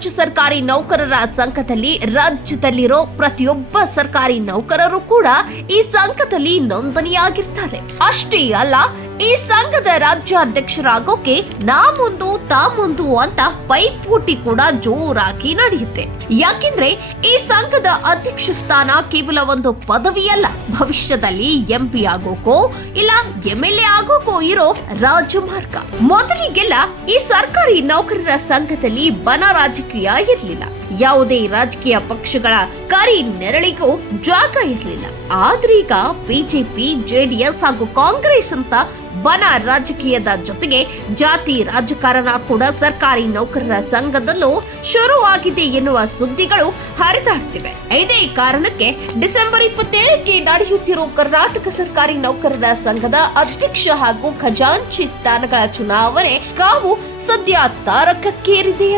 ರಾಜ್ಯ ಸರ್ಕಾರಿ ನೌಕರರ ಸಂಘದಲ್ಲಿ ರಾಜ್ಯದಲ್ಲಿರೋ ಪ್ರತಿಯೊಬ್ಬ ಸರ್ಕಾರಿ ನೌಕರರು ಕೂಡ ಈ ಸಂಘದಲ್ಲಿ ನೋಂದಣಿಯಾಗಿರ್ತಾರೆ. ಅಷ್ಟೇ ಅಲ್ಲ, ಈ ಸಂಘದ ರಾಜ್ಯಾಧ್ಯಕ್ಷರಾಗೋಕೆ ನಾ ಮುಂದು ತಾ ಮುಂದು ಅಂತ ಪೈಪೋಟಿ ಕೂಡ ಜೋರಾಗಿ ನಡೆಯುತ್ತೆ. ಯಾಕೆಂದ್ರೆ ಈ ಸಂಘದ ಅಧ್ಯಕ್ಷ ಸ್ಥಾನ ಕೇವಲ ಒಂದು ಪದವಿಯಲ್ಲ, ಭವಿಷ್ಯದಲ್ಲಿ ಎಂಪಿ ಆಗೋಕೋ ಇಲ್ಲ ಎಂಎಲ್ಎ ಆಗೋಕೋ ಇರೋ ರಾಜಮಾರ್ಗ. ಮೊದಲಿಗೆಲ್ಲ ಈ ಸರ್ಕಾರಿ ನೌಕರರ ಸಂಘದಲ್ಲಿ ಬನ ರಾಜಕೀಯ ಇರಲಿಲ್ಲ. ಯಾವುದೇ ರಾಜಕೀಯ ಪಕ್ಷಗಳ ಕರಿ ನೆರಳಿಗೂ ಜಾಗ ಇರಲಿಲ್ಲ. ಆದ್ರೀಗ ಬಿಜೆಪಿ, ಜೆಡಿಎಸ್ ಹಾಗೂ ಕಾಂಗ್ರೆಸ್ ಅಂತ ಬನ ರಾಜಕೀಯದ ಜೊತೆಗೆ ಜಾತಿ ರಾಜಕಾರಣ ಕೂಡ ಸರ್ಕಾರಿ ನೌಕರರ ಸಂಘದಲ್ಲೂ ಶುರುವಾಗಿದೆ ಎನ್ನುವ ಸುದ್ದಿಗಳು ಹರಿದಾಡ್ತಿವೆ. ಇದೇ ಕಾರಣಕ್ಕೆ ಡಿಸೆಂಬರ್ 27ಕ್ಕೆ ನಡೆಯುತ್ತಿರುವ ಕರ್ನಾಟಕ ಸರ್ಕಾರಿ ನೌಕರರ ಸಂಘದ ಅಧ್ಯಕ್ಷ ಹಾಗೂ ಖಜಾಂಚಿ ಸ್ಥಾನಗಳ ಚುನಾವಣೆ ಕಾವು ಸದ್ಯ ತಾರಕಕ್ಕೇರಿದೆ.